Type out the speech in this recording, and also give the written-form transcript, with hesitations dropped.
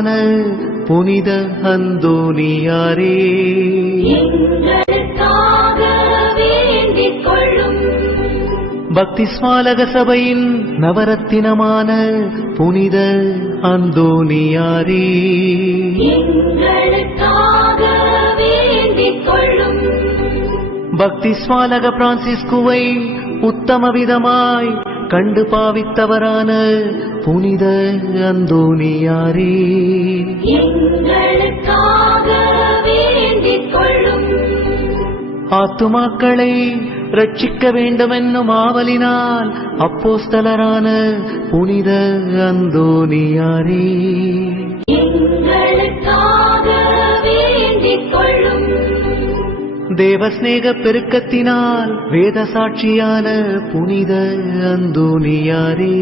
பக்திஸ்வலகமான புனித அந்தோனியாரே, பக்திஸ்வாலக சபையின் நவரத்தினமான புனித அந்தோனியாரே, பக்திஸ்வாலக பிரான்சிஸ்குவை உத்தம விதமாய் கண்டு பாவித்தவரான புனித அந்தோனியாரே, ஆத்துமாக்களை ரட்சிக்க வேண்டுமென்னும் ஆவலினால் அப்போஸ்தலரான புனித அந்தோனியாரே, தேவஸ்நேக பெருக்கத்தினால் வேத சாட்சியான புனித அந்தோனியாரே,